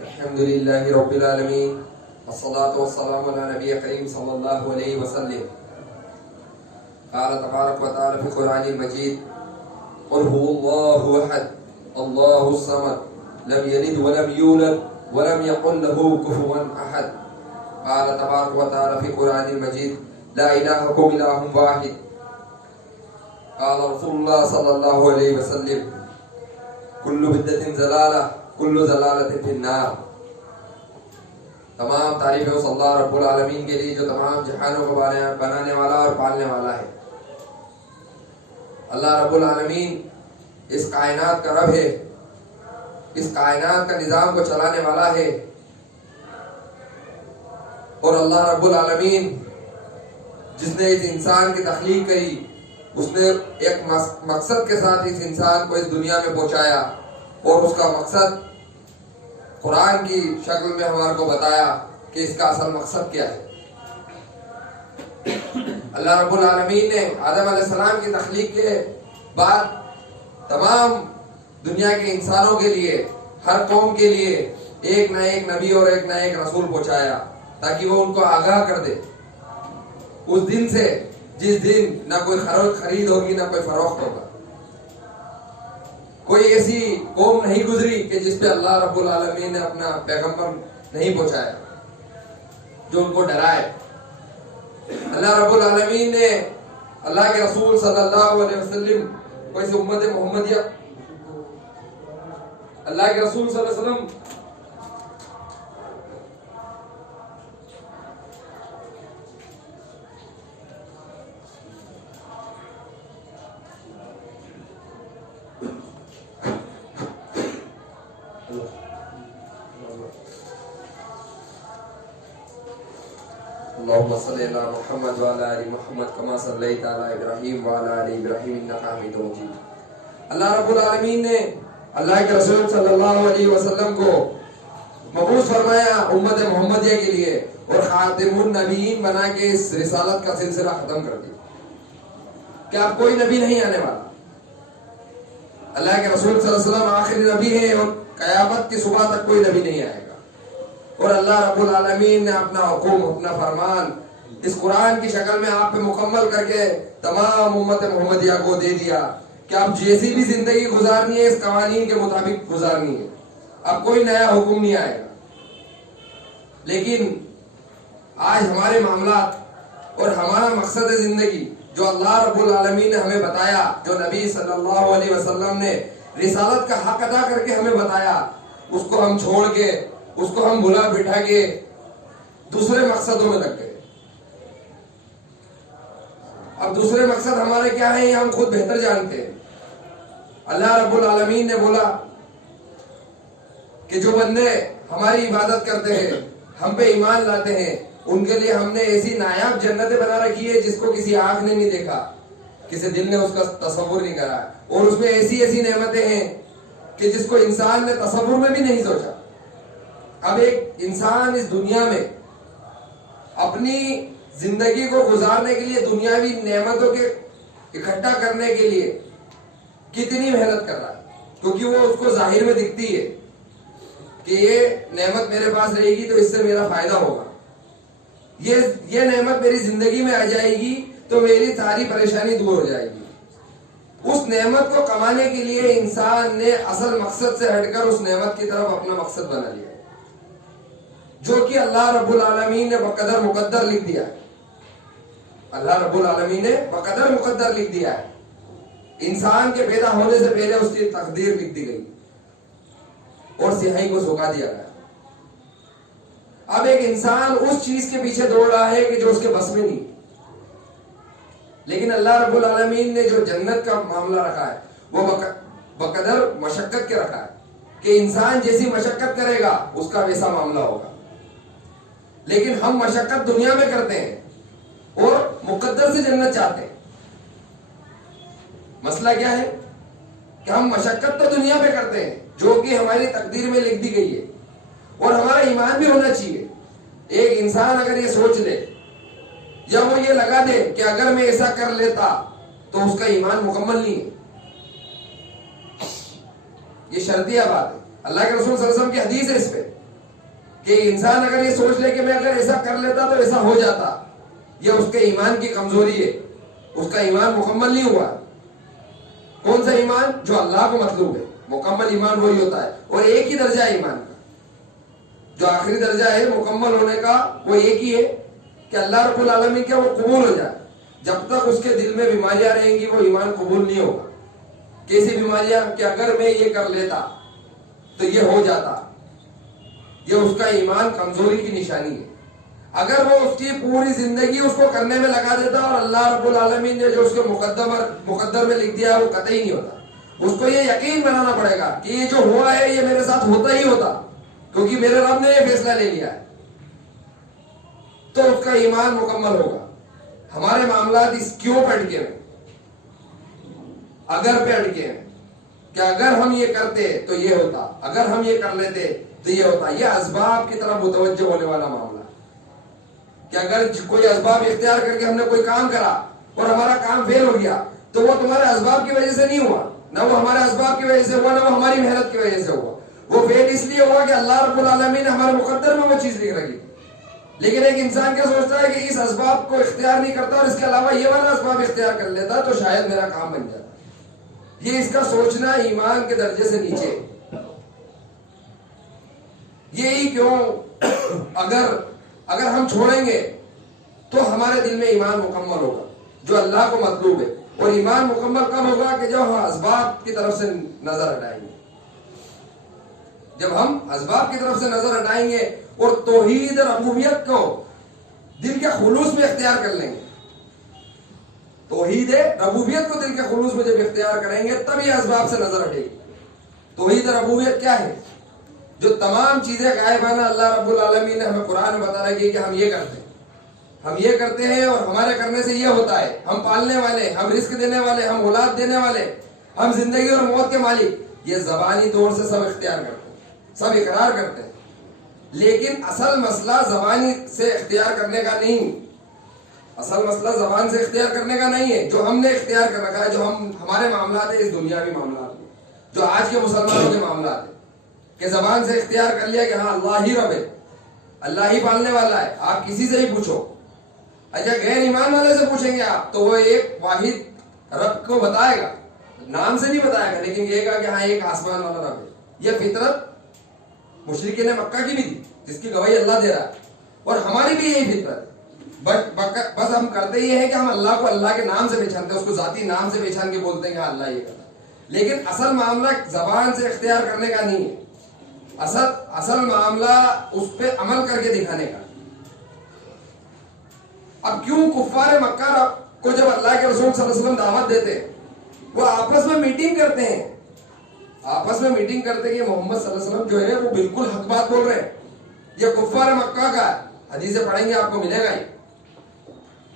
الحمد لله رب العالمين والصلاة والسلام على نبي كريم صلى الله عليه وسلم. قال تبارك وتعالى في القرآن المجيد: قل هو الله أحد الله الصمد لم يلد ولم يولد ولم يكن له كفوا أحد. قال تبارك وتعالى في القرآن المجيد: لا إلهكم إله واحد. قال رسول الله صلى الله عليه وسلم: كل بدعة ضلالة كل ضلالة في النار. تمام تعریفیں اس اللہ رب العالمین کے لیے جو تمام جہانوں کو بنانے والا اور پالنے والا ہے. اللہ رب العالمین اس کائنات کا رب ہے، اس کائنات کا نظام کو چلانے والا ہے. اور اللہ رب العالمین جس نے اس انسان کی تخلیق کی، اس نے ایک مقصد کے ساتھ اس انسان کو اس دنیا میں پہنچایا، اور اس کا مقصد قرآن کی شکل میں ہمارے کو بتایا کہ اس کا اصل مقصد کیا ہے. اللہ رب العالمین نے آدم علیہ السلام کی تخلیق کے بعد تمام دنیا کے انسانوں کے لیے، ہر قوم کے لیے ایک نہ ایک نبی اور ایک نہ ایک رسول پہنچایا تاکہ وہ ان کو آگاہ کر دے اس دن سے جس دن نہ کوئی خرید ہوگی نہ کوئی فروخت ہوگا. کوئی ایسی قوم نہیں گزری کہ جس پہ اللہ رب العالمین نے اپنا پیغمبر نہیں پہنچایا جو ان کو ڈرائے. اللہ رب العالمین نے اللہ کے رسول صلی اللہ علیہ وسلم کو اس امت محمدیہ، اللہ کے رسول صلی اللہ علیہ وسلم اللهم صل على محمد وعلى ال محمد كما صليت على ابراهيم وعلى ال ابراهيم انك حميد مجيد. اللہ رب العالمین نے اللہ کے رسول صلی اللہ علیہ وسلم کو مبعوث فرمایا امت محمدیہ کے لیے، اور خاتم النبیین بنا کے اس رسالت کا سلسلہ ختم کر دیا کہ اب کوئی نبی نہیں آنے والا. اللہ کے رسول صلی اللہ علیہ وسلم آخری نبی ہیں اور قیامت کی صبح تک کوئی نبی نہیں آئے گا. اور اللہ رب العالمین نے اپنا حکم، اپنا فرمان اس قرآن کی شکل میں آپ پہ مکمل کر کے تمام امت محمدیہ کو دے دیا کہ اب جیسی بھی زندگی گزارنی ہے اس قوانین کے مطابق گزارنی ہے، اب کوئی نیا حکم نہیں آئے گا. لیکن آج ہمارے معاملات اور ہمارا مقصد زندگی جو اللہ رب العالمین نے ہمیں بتایا، جو نبی صلی اللہ علیہ وسلم نے رسالت کا حق ادا کر کے ہمیں بتایا، اس کو ہم چھوڑ کے، اس کو ہم بھلا بٹھا کے دوسرے مقصدوں میں لگ گئے. اب دوسرے مقصد ہمارے کیا ہیں یہ ہم خود بہتر جانتے ہیں. اللہ رب العالمین نے بولا کہ جو بندے ہماری عبادت کرتے ہیں، ہم پہ ایمان لاتے ہیں، ان کے لیے ہم نے ایسی نایاب جنتیں بنا رکھی ہے جس کو کسی آنکھ نے نہیں دیکھا، کسی دل نے اس کا تصور نہیں کرا، اور اس میں ایسی ایسی نعمتیں ہیں کہ جس کو انسان نے تصور میں بھی نہیں سوچا. اب ایک انسان اس دنیا میں اپنی زندگی کو گزارنے کے لیے، دنیاوی نعمتوں کے اکٹھا کرنے کے لیے کتنی محنت کر رہا ہے، کیونکہ وہ اس کو ظاہر میں دکھتی ہے کہ یہ نعمت میرے پاس رہے گی تو اس سے میرا فائدہ ہوگا، یہ نعمت میری زندگی میں آ جائے گی تو میری ساری پریشانی دور ہو جائے گی. اس نعمت کو کمانے کے لیے انسان نے اصل مقصد سے ہٹ کر اس نعمت کی طرف اپنا مقصد بنا لیا، جو کہ اللہ رب العالمین نے بقدر مقدر لکھ دیا ہے. اللہ رب العالمین نے بقدر مقدر لکھ دیا ہے. انسان کے پیدا ہونے سے پہلے اس کی تقدیر لکھ دی گئی اور سیاہی کو سکھا دیا گیا. اب ایک انسان اس چیز کے پیچھے دوڑ رہا ہے کہ جو اس کے بس میں نہیں. لیکن اللہ رب العالمین نے جو جنت کا معاملہ رکھا ہے وہ بقدر مشقت کے رکھا ہے کہ انسان جیسی مشقت کرے گا اس کا ویسا معاملہ ہوگا. لیکن ہم مشقت دنیا میں کرتے ہیں اور مقدر سے جنت چاہتے ہیں. مسئلہ کیا ہے کہ ہم مشقت تو دنیا میں کرتے ہیں جو کہ ہماری تقدیر میں لکھ دی گئی ہے، اور ہمارا ایمان بھی ہونا چاہیے. ایک انسان اگر یہ سوچ لے یا وہ یہ لگا دے کہ اگر میں ایسا کر لیتا تو اس کا ایمان مکمل نہیں ہے. یہ شرطیہ بات ہے. اللہ کے رسول صلی اللہ علیہ وسلم کی حدیث ہے اس پہ کہ انسان اگر یہ سوچ لے کہ میں اگر ایسا کر لیتا تو ایسا ہو جاتا، یہ اس کے ایمان کی کمزوری ہے، اس کا ایمان مکمل نہیں ہوا. کون سا ایمان؟ جو اللہ کو مطلوب ہے. مکمل ایمان وہی ہوتا ہے، اور ایک ہی درجہ ہے ایمان کا. جو آخری درجہ ہے مکمل ہونے کا وہ ایک ہی ہے کہ اللہ رب العالمین کیا وہ قبول ہو جائے. جب تک اس کے دل میں بیماریاں رہیں گی وہ ایمان قبول نہیں ہوگا. کیسی بیماریاں؟ کہ اگر میں یہ کر لیتا تو یہ ہو جاتا. یہ اس کا ایمان کمزوری کی نشانی ہے. اگر وہ اس کی پوری زندگی اس کو کرنے میں لگا دیتا اور اللہ رب العالمین نے جو اس کے مقدر میں لکھ دیا وہ قطعی نہیں ہوتا. اس کو یہ یقین بنانا پڑے گا کہ یہ جو ہوا ہے یہ میرے ساتھ ہوتا ہی ہوتا، کیونکہ میرے رب نے یہ فیصلہ لے لیا ہے. تو اس کا ایمان مکمل ہوگا. ہمارے معاملات اس کیوں پہ اٹکے ہیں؟ اگر پہ اٹکے ہیں کہ اگر ہم یہ کرتے تو یہ ہوتا، اگر ہم یہ کر لیتے تو یہ ہوتا. یہ اسباب کی طرف متوجہ ہونے والا معاملہ کہ اگر کوئی اسباب اختیار کر کے ہم نے کوئی کام کرا اور ہمارا کام فیل ہو گیا تو وہ تمہارے اسباب کی وجہ سے نہیں ہوا، نہ وہ ہمارے اسباب کی وجہ سے ہوا، نہ وہ ہماری محنت کی وجہ سے ہوا. وہ فیل اس لیے ہوا کہ اللہ رب العالمین نے ہمارے مقدر میں وہ چیز لکھ رکھی. لیکن ایک انسان کیا سوچتا ہے کہ اس اسباب کو اختیار نہیں کرتا اور اس کے علاوہ یہ والا اسباب اختیار کر لیتا تو شاید میرا کام بن جاتا. یہ اس کا سوچنا ایمان کے درجے سے نیچے. یہی کیوں اگر ہم چھوڑیں گے تو ہمارے دل میں ایمان مکمل ہوگا جو اللہ کو مطلوب ہے. اور ایمان مکمل کب ہوگا؟ کہ جب ہم اسباب کی طرف سے نظر ہٹائیں گے. جب ہم اسباب کی طرف سے نظر ہٹائیں گے اور توحید ربوبیت کو دل کے خلوص میں اختیار کر لیں گے. توحید ربوبیت کو دل کے خلوص میں جب اختیار کریں گے تب یہ اسباب سے نظر ہٹے گی. توحید ربوبیت کیا ہے؟ جو تمام چیزیں غائبانہ اللہ رب العالمین نے ہمیں قرآن میں بتا رہی ہے کہ ہم یہ کرتے ہیں، ہم یہ کرتے ہیں اور ہمارے کرنے سے یہ ہوتا ہے. ہم پالنے والے، ہم رزق دینے والے، ہم اولاد دینے والے، ہم زندگی اور موت کے مالک. یہ زبانی طور سے سب اختیار کرتے ہیں، سب اقرار کرتے ہیں. لیکن اصل مسئلہ زبانی سے اختیار کرنے کا نہیں. اصل مسئلہ زبان سے اختیار کرنے کا نہیں ہے جو ہم نے اختیار کر رکھا ہے. جو ہمارے معاملات ہیں اس دنیاوی معاملات میں، جو آج کے مسلمانوں کے معاملات ہیں کہ زبان سے اختیار کر لیا کہ ہاں اللہ ہی رب ہے، اللہ ہی پالنے والا ہے. آپ کسی سے ہی پوچھو، اچھا غیر ایمان والے سے پوچھیں گے آپ تو وہ ایک واحد رب کو بتائے گا، نام سے نہیں بتائے گا لیکن کہے گا کہ ہاں ایک آسمان والا رب ہے. یہ فطرت مشرکین مکہ کی بھی تھی جس کی گواہی اللہ دے رہا ہے، اور ہماری بھی یہی فطرت ہے. بس ہم کرتے یہ ہے کہ ہم اللہ کو اللہ کے نام سے پہچانتے ہیں، اس کو ذاتی نام سے پہچان کے بولتے ہیں کہ ہاں اللہ یہ کرتا ہے. لیکن اصل معاملہ زبان سے اختیار کرنے کا نہیں ہے. اصل معاملہ اس پہ عمل کر کے دکھانے کا. اب کیوں کفار مکہ کو جب اللہ کے رسول صلی اللہ علیہ وسلم دعوت دیتے وہ آپس میں میٹنگ کرتے ہیں، آپس میں میٹنگ کرتے کہ محمد صلی اللہ علیہ وسلم جو ہے وہ بالکل حق بات بول رہے ہیں. یہ کفار مکہ کا حدیثیں پڑھیں گے آپ کو ملے گا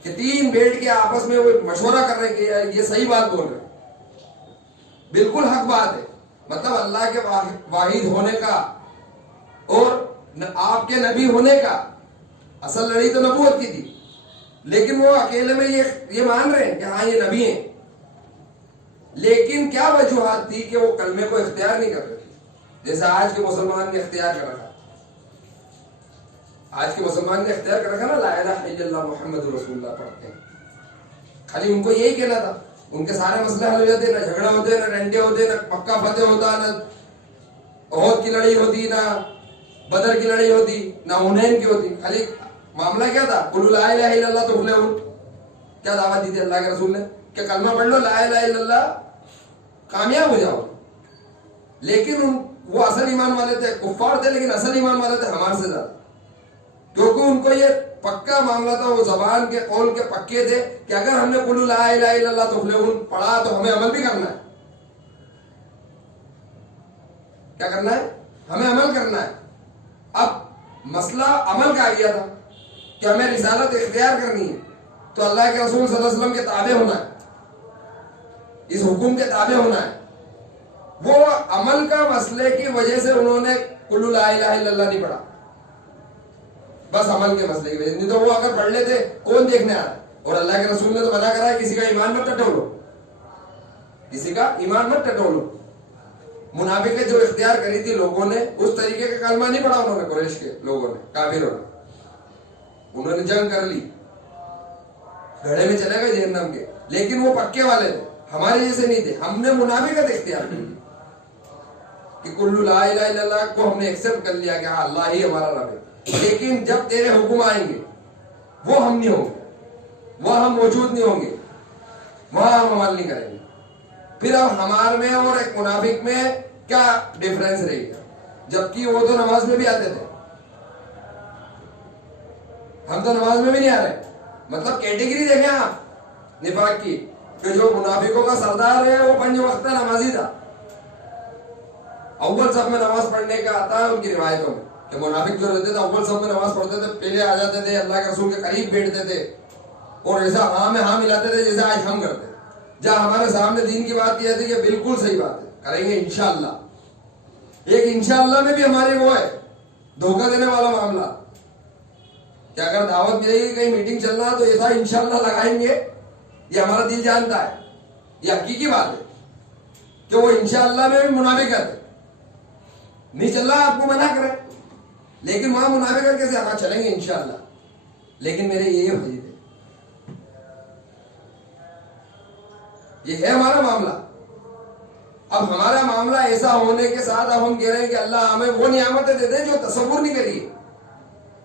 کہ تین بیٹھ کے آپس میں وہ مشورہ کر رہے کہ یہ صحیح بات بول رہے ہیں، بالکل حق بات ہے. مطلب اللہ کے واحد ہونے کا اور آپ کے نبی ہونے کا. اصل لڑائی تو نبوت کی تھی، لیکن وہ اکیلے میں یہ مان رہے ہیں کہ ہاں یہ نبی ہیں. لیکن کیا وجوہات تھی کہ وہ کلمے کو اختیار نہیں کر رہے تھے جیسے آج کے مسلمان نے اختیار کر رکھا. آج کے مسلمان نے اختیار کر رکھا نا لا الہ الا اللہ محمد رسول اللہ پڑھتے ہیں. خالی ان کو یہی کہنا تھا، ان کے سارے مسئلے حل ہو جاتے، نہ جھگڑا ہوتے، نہ ڈنڈے ہوتے، نہ پکا فتح ہوتا، نہ احد کی لڑائی ہوتی، نہ بدر کی لڑائی ہوتی، نہ حنین کی ہوتی. خالی معاملہ کیا تھا؟ قولوا لا الہ الا اللہ تفلحون. کیا دعوت دی تھی اللہ کے رسول نے کہ کلمہ پڑھ لو لا الہ الا اللہ کامیاب ہو جاؤ. لیکن وہ اصل ایمان والے تھے، کفار تھے لیکن اصل ایمان والے تھے ہمارے سے زیادہ، کیونکہ ان کو یہ پکا معاملہ تھا. وہ زبان کے قول کے پکے تھے کہ اگر ہم نے قولوا لا الہ الا اللہ تفلحون پڑھا تو ہمیں عمل بھی کرنا ہے. کیا کرنا ہے؟ ہمیں عمل کرنا ہے. اب مسئلہ عمل کا آ گیا تھا کہ ہمیں رسالت اختیار کرنی ہے تو اللہ کے رسول صلی اللہ علیہ وسلم کے تابع ہونا ہے، اس حکم کے تابع ہونا ہے. وہ عمل کا مسئلے کی وجہ سے انہوں نے قولوا لا الہ الا اللہ نہیں پڑھا، بس عمل کے مسئلے کی وجہ سے. نہیں تو وہ اگر پڑھ لیتے کون دیکھنے آ رہا ہے. اور اللہ کے رسول نے تو منع کرا ہے کسی کا ایمان مت ٹٹولو، کسی کا ایمان مت ٹٹولو. منافقت جو اختیار کری تھی لوگوں نے، اس طریقے کا کلمہ نہیں پڑھا انہوں نے، قریش کے لوگوں نے، کافروں نے. انہوں نے جنگ کر لی، گھڑے میں چلے گئے جہنم کے، لیکن وہ پکے والے تھے، ہمارے جیسے نہیں تھے. ہم نے منافقت اختیار کی کہ کل لا الہ الا اللہ کو ہم نے ایکسپٹ کر لیا کہ ہاں اللہ ہی ہمارا رب ہے، لیکن جب تیرے حکم آئیں گے وہ ہم نہیں ہوں گے، وہ ہم موجود نہیں ہوں گے، وہاں ہم عمل نہیں کریں گے. پھر اب ہمارے میں اور ایک منافق میں کیا ڈیفرنس رہے گا؟ جبکہ وہ تو نماز میں بھی آتے تھے، ہم تو نماز میں بھی نہیں آ رہے. مطلب کیٹیگری دیکھیں آپ نفاق کی، کہ جو منافقوں کا سردار ہے وہ 5 وقت نمازی تھا. اول سب میں نماز پڑھنے کا آتا ہے ان کی روایتوں میں کہ منافق جو رہتے تھے اول سب میں نماز پڑھتے تھے، پہلے آ جاتے تھے، اللہ کے رسول کے قریب بیٹھتے تھے اور ایسا ہاں میں ہاں ملاتے تھے جیسے آج ہم کرتے ہیں. جہاں ہمارے سامنے دین کی بات کی جاتی ہے کہ بالکل صحیح بات ہے، کریں گے انشاءاللہ. ایک انشاءاللہ میں بھی ہماری وہ ہے دھوکہ دینے والا معاملہ کہ اگر دعوت ملے گی کہیں میٹنگ چلنا تو ایسا انشاءاللہ لگائیں گے. یہ ہمارا دل جانتا ہے، یہ حقیقی بات ہے کہ وہ انشاءاللہ میں بھی منافقت ہے. نہیں چل رہا آپ کو منع کرے، لیکن وہاں منافقت کیسے؟ ہاں چلیں گے انشاءاللہ، لیکن میرے یہ بھائی تھے. یہ ہے ہمارا معاملہ. اب ہمارا معاملہ ایسا ہونے کے ساتھ اب ہم کہہ رہے ہیں کہ اللہ ہمیں وہ نعمتیں دے دیں جو تصور نہیں کری.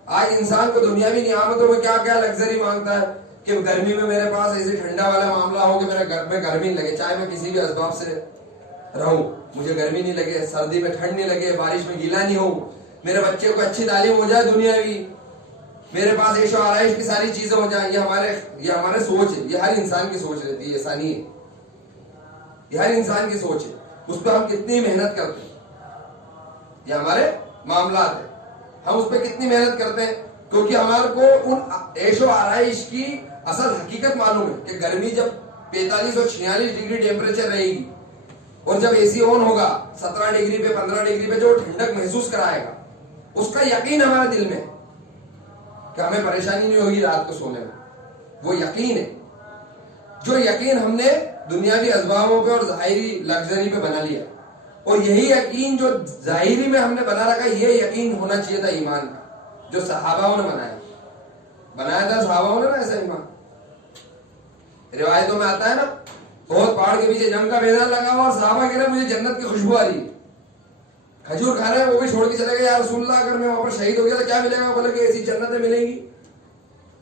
آج انسان کو دنیاوی نعمتوں میں کیا کیا لگژری مانگتا ہے کہ گرمی میں میرے پاس ایسے ٹھنڈا والا معاملہ ہو کہ میرے گھر میں گرمی لگے، چاہے میں کسی بھی اسباب سے رہوں مجھے گرمی نہیں لگے، سردی میں ٹھنڈ نہیں لگے، بارش میں گیلا نہیں ہوں، میرے بچے کو اچھی تعلیم ہو جائے دنیاوی، میرے پاس عیش و آرائش کی ساری چیزیں ہو جائیں. یہ ہمارے سوچ ہے، یہ ہر انسان کی سوچ رہتی ہے، ایسا نہیں ہے. یہ ہر انسان کی سوچ ہے، اس پہ ہم کتنی محنت کرتے ہیں. یہ ہمارے معاملات ہیں، ہم اس پہ کتنی محنت کرتے ہیں کیونکہ ہمارے کو ان عیش و آرائش کی اصل حقیقت معلوم ہے کہ گرمی جب 45 اور 46 ڈگری ٹیمپریچر رہے گی اور جب اے سی آن ہوگا 17 ڈگری پہ 15 ڈگری پہ جو ٹھنڈک محسوس کرائے گا، اس کا یقین ہمارے دل میں کہ ہمیں پریشانی نہیں ہوگی رات کو سونے میں. وہ یقین ہے، جو یقین ہم نے دنیاوی اسبابوں پہ اور ظاہری لگژری پہ بنا لیا. اور یہی یقین جو ظاہری میں ہم نے بنا رکھا، یہ یقین ہونا چاہیے تھا ایمان کا جو صحابہ نے بنایا تھا. صحابہ نے نا ایسا ایمان، روایتوں میں آتا ہے نا بہت پہاڑ کے پیچھے جنگ کا میدان لگا ہوا اور صحابہ کہہ رہے مجھے جنت کی خوشبو آ رہی ہے، کھجور کھا رہے ہیں، وہ بھی چھوڑ کے چلے گئے. یا رسول اللہ اگر میں وہاں پر شہید ہو گیا تو کیا ملے گا؟ بولے کہ ایسی جنتیں ملیں گی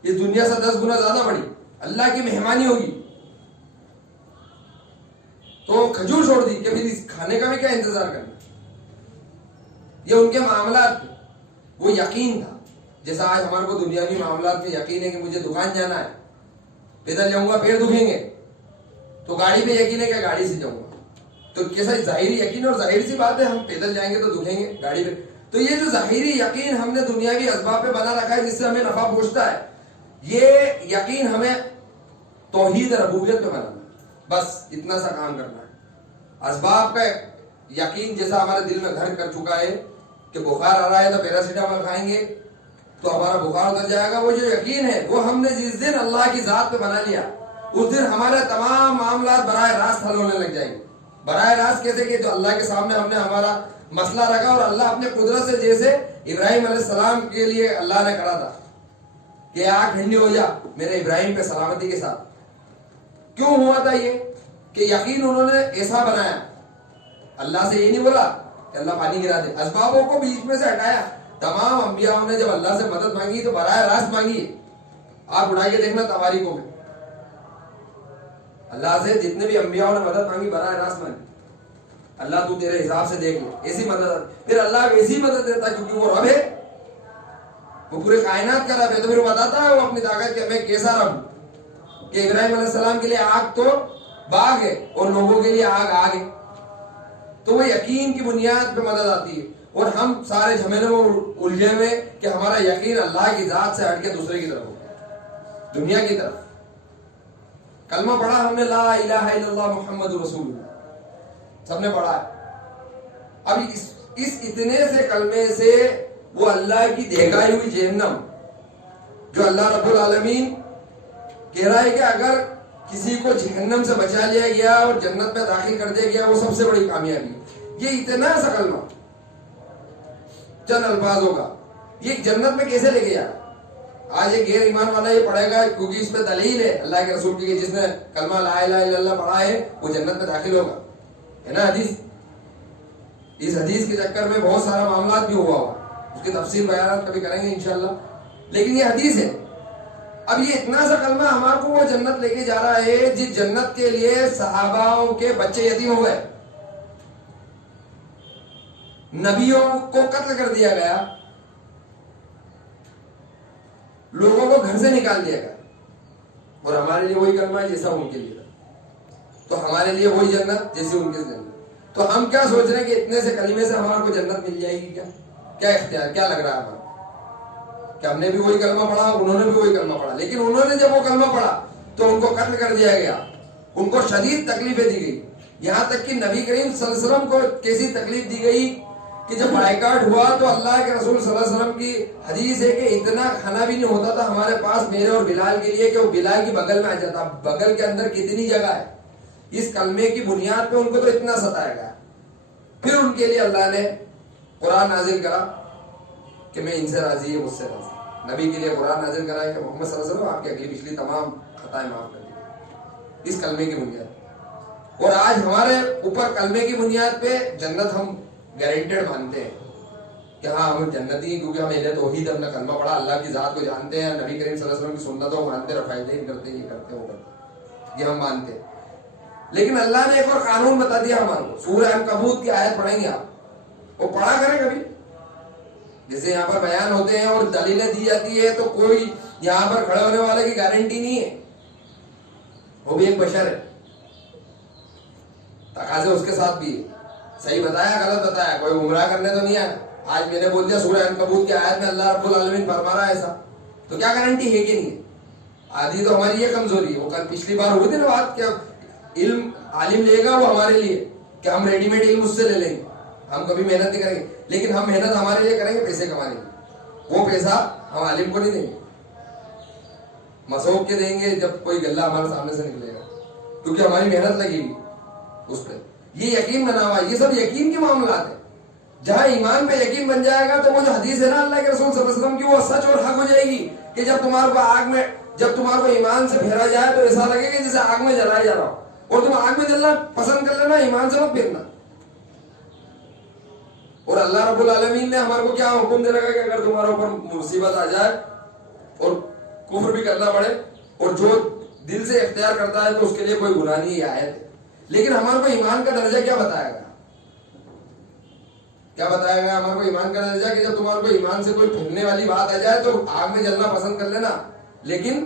یہ دنیا سے 10 گنا زیادہ بڑی، اللہ کی مہمانی ہوگی. تو کھجور چھوڑ دی کہ پھر کھانے کا بھی کیا انتظار کرنا. یہ ان کے معاملات وہ یقین تھا. جیسا آج ہمارے کو دنیاوی معاملات میں یقین ہے کہ مجھے دکان جانا ہے، پیدل جاؤں گا پیر دکھیں گے، تو گاڑی پہ یقین ہے کہ گاڑی سے جاؤں گا. تو کیسا ظاہری یقین، اور ظاہر سی بات ہے ہم پیدل جائیں گے تو دکھیں گے گاڑی پہ. تو یہ جو ظاہری یقین ہم نے دنیاوی اسباب پہ بنا رکھا ہے جس سے ہمیں نفع پہنچتا ہے، یہ یقین ہمیں توحید ربوبیت پہ بنانا، بس اتنا سا کام کرنا ہے. اسباب کا یقین جیسا ہمارے دل میں گھر کر چکا ہے کہ بخار آ رہا ہے تو پیراسیٹامول کھائیں گے تو ہمارا بخار اتر جائے گا، وہ جو یقین ہے وہ ہم نے جس دن اللہ کی ذات پہ بنا لیا اس دن ہمارے تمام معاملات براہ راست حل ہونے لگ جائیں گے. براہ راست کیسے کہ تو اللہ کے سامنے ہم نے ہمارا مسئلہ رکھا اور اللہ اپنے قدرت سے، جیسے ابراہیم علیہ السلام کے لیے اللہ نے کرا تھا کہ آگ ٹھنڈی ہو جا میرے ابراہیم پہ سلامتی کے ساتھ. کیوں ہوا تھا یہ؟ کہ یقین انہوں نے ایسا بنایا، اللہ سے یہ نہیں بولا کہ اللہ پانی گرا دے، اسبابوں کو بیچ میں سے ہٹایا. تمام انبیاء نے جب اللہ سے مدد مانگی تو براہ راست مانگی. آپ اٹھا کے دیکھنا تواریخوں میں اللہ سے جتنے بھی انبیاء نے مدد مانگی براہ راست مانگی، اللہ تو تیرے حساب سے دیکھ لے ایسی مدد. پھر اللہ ویسی مدد دیتا کیونکہ وہ رب ہے، وہ پورے کائنات کا رب ہے. تو پھر وہ بتاتا ہے وہ اپنی طاقت کہ میں کیسا رب ہوں کہ ابراہیم علیہ السلام کے لیے آگ تو باغ ہے اور لوگوں کے لیے آگ ہے. تو وہ یقین کی بنیاد پہ مدد آتی ہے. اور ہم سارے جھمیلوں میں الجھے ہوئے کہ ہمارا یقین اللہ کی ذات سے ہٹ کے دوسرے کی طرف ہو گیا، دنیا کی طرف. کلمہ پڑھا ہم نے لا الہ الا اللہ محمد رسول اللہ، سب نے پڑھا ہے. اب اس اتنے سے کلمے سے وہ اللہ کی دیکھائی ہوئی جہنم جو اللہ رب العالمین کہہ رہا ہے کہ اگر کسی کو جہنم سے بچا لیا گیا اور جنت میں داخل کر دیا گیا وہ سب سے بڑی کامیابی. یہ اتنا سا کلمہ چند الفاظوں کا یہ جنت میں کیسے لے کے جائے؟ آج ایک غیر ایمان والا یہ پڑھے گا کیونکہ اس پہ دلیل ہے اللہ کے رسول کی کہ جس نے کلمہ لا الہ الا اللہ پڑھا ہے وہ جنت میں داخل ہوگا، ہے نا حدیث؟ اس حدیث کے چکر میں بہت سارا معاملات بھی ہوا اس کی تفصیل بیانات کبھی کریں گے انشاءاللہ، لیکن یہ حدیث ہے۔ اب یہ اتنا سا کلمہ ہمارے کو وہ جنت لے کے جا رہا ہے جس جنت کے لیے صحاباؤں کے بچے یتیم ہو گئے، نبیوں کو قتل کر دیا گیا، لوگوں کو گھر سے نکال دیا گیا، اور ہمارے لیے وہی کلمہ ہے جیسا ان کے لیے تھا، تو ہمارے لیے وہی جنت جیسے ان کے جنت۔ تو ہم کیا سوچ رہے ہیں کہ اتنے سے کلمے سے ہمارے کو جنت مل جائے گی؟ کیا اختیار، کیا لگ رہا ہے ہمارا کہ ہم نے بھی وہی کلمہ پڑھا، انہوں نے بھی وہی کلمہ پڑھا، لیکن انہوں نے جب وہ کلمہ پڑھا تو ان کو قتل کر دیا گیا، ان کو شدید تکلیفیں دی گئی، یہاں تک کہ نبی کریم صلی اللہ علیہ وسلم کو کیسی تکلیف دی گئی کہ جب بائیکاٹ ہوا تو اللہ کے رسول صلی اللہ علیہ وسلم کی حدیث ہے کہ اتنا کھانا بھی نہیں ہوتا تھا ہمارے پاس میرے اور بلال کے لیے کہ وہ بلال کی بغل میں آ جاتا، بغل کے اندر کتنی جگہ ہے، اس کلمے کی بنیاد پہ ان کو تو اتنا ستایا گیا۔ پھر ان کے لیے اللہ نے قرآن نازل کرا کہ میں ان سے راضی ہے، مجھ سے راضی، نبی کے لیے قرآن نازل کرا ہے کہ محمد صلی اللہ علیہ وسلم آپ کی اگلی پچھلی تمام خطائیں معاف کر دی، اس کلمے کی بنیاد۔ اور آج ہمارے اوپر کلمے کی بنیاد پہ جنت ہم گارنٹیڈ مانتے ہیں کہ ہاں ہم جنتی ہیں کیونکہ ہم اہل توحید، ہم نے کلمہ پڑھا، اللہ کی ذات کو جانتے ہیں، نبی کریم صلی اللہ علیہ وسلم کی سنتوں کو مانتے، رفع دین کرتے، یہ کرتے وہ کرتے، یہ ہم مانتے ہیں۔ لیکن اللہ نے ایک اور قانون بتا دیا ہمارے کو، سورہ عنکبوت کی آیت پڑھیں گے آپ، وہ پڑھا کریں کبھی، جیسے یہاں پر بیان ہوتے ہیں اور دلیلیں دی جاتی ہے تو کوئی یہاں پر کھڑے ہونے والے کی گارنٹی نہیں ہے، وہ بھی ایک بشر ہے، تقاضے اس کے ساتھ بھی ہے، صحیح بتایا غلط بتایا، کوئی گمراہ کرنے تو نہیں آیا۔ آج میں نے بول دیا سورہ عنکبوت کی آیت میں اللہ رب العالمین فرما رہا ہے ایسا، تو کیا گارنٹی ہے کہ نہیں ہے؟ آدھی تو ہماری یہ کمزوری ہے، وہ کل پچھلی بار ہوئی تھی نا بات، کیا علم عالم لے گا وہ ہمارے لیے کہ ہم ریڈی میڈ علم اس سے لے لیں گے، ہم کبھی محنت نہیں کریں گے، لیکن ہم محنت ہمارے لیے کریں گے پیسے کمانے کی، وہ پیسہ ہم عالم کو نہیں دیں گے، مسوق کے دیں گے جب کوئی گلہ ہمارے سامنے سے نکلے گا، کیونکہ ہماری محنت لگے گی اس پہ، یہ یقین بنا ہوا ہے، یہ سب یقین کے معاملات ہیں۔ جہاں ایمان پہ یقین بن جائے گا تو وہ جو حدیث ہے نا اللہ کے رسول صلی اللہ علیہ وسلم کی، وہ سچ اور حق ہو جائے گی کہ جب تمہارے کو آگ میں، جب تمہارے کو ایمان سے پھیرا جائے تو ایسا لگے گا جیسے آگ میں جلایا جا رہا ہو، اور تم آگ میں جلنا پسند کر لینا، ایمان سے مت پھرنا۔ اور اللہ رب العالمین نے ہمارے کو کیا حکم دے رکھا کہ اگر تمہارے اوپر مصیبت آ جائے اور کفر بھی کرنا پڑے، اور جو دل سے اختیار کرتا ہے تو اس کے لیے کوئی گناہ نہیں، یہ آیت ہے۔ لیکن ہمارے کو ایمان کا درجہ کیا بتایا گا؟ کیا بتایا گیا ہمارے کو ایمان کا درجہ کہ جب تمہارے کو ایمان سے کوئی پھرنے والی بات آ جائے تو آگ میں جلنا پسند کر لینا، لیکن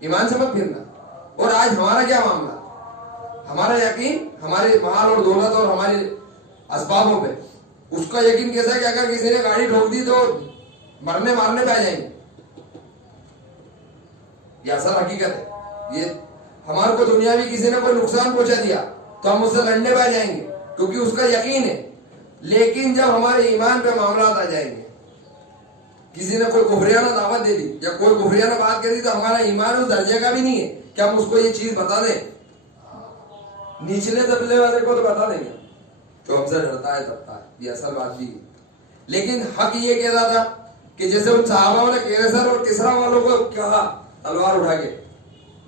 ایمان سے مت پھرنا۔ اور آج ہمارا کیا معاملہ؟ ہمارا یقین ہمارے مال اور دولت اور ہمارے اسبابوں پہ، اس کا یقین کیسا ہے کہ اگر کسی نے گاڑی ٹھوک دی تو مرنے مارنے پہ آ جائیں گے، یہ اصل حقیقت ہے۔ یہ ہمارے کو دنیا میں کسی نے کوئی نقصان پہنچا دیا تو ہم اس سے لڑنے پہ آ جائیں گے کیونکہ اس کا یقین ہے، لیکن جب ہمارے ایمان پہ معاملات آ جائیں گے، کسی نے کوئی کفریانہ دعوت دے دی یا کوئی کفریانہ بات کر دی تو ہمارا ایمان اس درجے کا بھی نہیں ہے کہ ہم اس کو یہ چیز بتا دیں، نچلے دبلے والے کو تو بتا دیں گے جو ہم سے ڈرتا ہے دبتا ہے، یہ اصل بات بھی ہے۔ لیکن حق یہ کہہ رہا تھا کہ جیسے ان صحابہ نے کیسر اور کسرا والوں کو کہا تلوار اٹھا کے،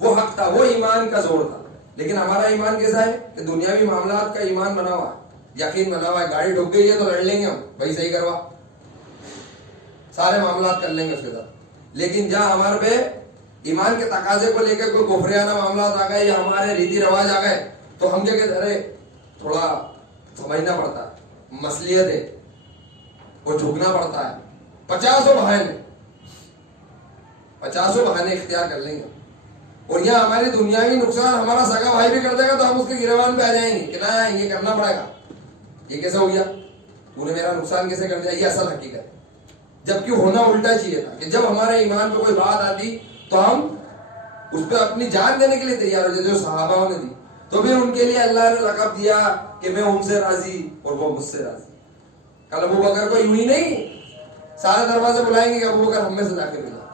وہ حق تھا، وہ ایمان کا زور تھا۔ لیکن ہمارا ایمان کیسا ہے کہ دنیاوی معاملات کا ایمان بنا ہوا ہے، یقین بنا ہوا ہے، گاڑی ڈھک گئی ہے تو لڑ لیں گے ہم، بھائی صحیح کروا، سارے معاملات کر لیں گے اس کے ساتھ۔ لیکن جہاں ہمارے پہ ایمان کے تقاضے کو لے کے کوئی کفریانہ معاملات آ گئے یا ہمارے ریتی رواج آ گئے تو ہم کیا کہتے ہیں، ارے تھوڑا سمجھنا پڑتا ہے، مصلیت ہے، وہ جھکنا پڑتا ہے، 50 بہانے اختیار کر لیں گے، اور یہاں ہماری دنیاوی نقصان ہمارا سگا بھائی بھی کر دے گا تو ہم اس کے گریبان پہ آ جائیں گے کہ نہ یہ کرنا پڑے گا، یہ کیسے ہو گیا، تو نے میرا نقصان کیسے کر دیا، یہ اصل حقیقت ہے۔ جبکہ ہونا الٹا چاہیے تھا کہ جب ہمارے ایمان پہ کوئی بات آتی تو ہم اس پہ اپنی جان دینے کے لیے تیار ہو جاتے، جو صحابہ نے دی، تو پھر ان کے لیے اللہ نے لقب دیا کہ میں ان سے راضی اور وہ مجھ سے راضی۔ کل ابو بکر کو یوں ہی نہیں سارے دروازے بلائیں گے کہ ابو بکر ہم میں سے جا کے ملا،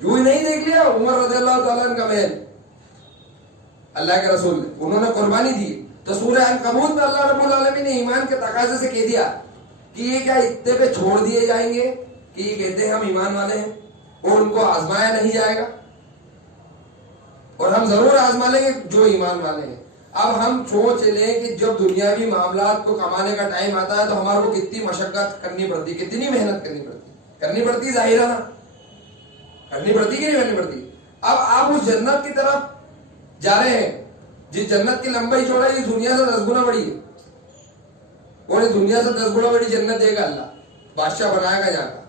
یوں ہی نہیں دیکھ لیا عمر رضی اللہ تعالیٰ عنہ کا محل اللہ کے رسول نے، انہوں نے قربانی دی تو سورہ عنکبوت میں اللہ رب العالمین نے ایمان کے تقاضے سے کہہ دیا کہ یہ کیا اتنے پہ چھوڑ دیے جائیں گے کہ یہ کہتے ہیں ہم ایمان والے ہیں اور ان کو آزمایا نہیں جائے گا، اور ہم ضرور آزما لیں گے جو ایمان والے ہیں۔ اب ہم سوچ لیں کہ جب دنیاوی معاملات کو کمانے کا ٹائم آتا ہے تو ہمارے کو کتنی مشقت کرنی پڑتی، کتنی محنت کرنی پڑتی ظاہر ہے نا، کرنی پڑتی کہ نہیں کرنی پڑتی؟ اب آپ اس جنت کی طرف جا رہے ہیں جس جنت کی لمبائی چوڑائی اس دنیا سے 10 گنا بڑی ہے، اور اس دنیا سے 10 گنا بڑی جنت دے گا اللہ، بادشاہ بنائے گا جہاں کا۔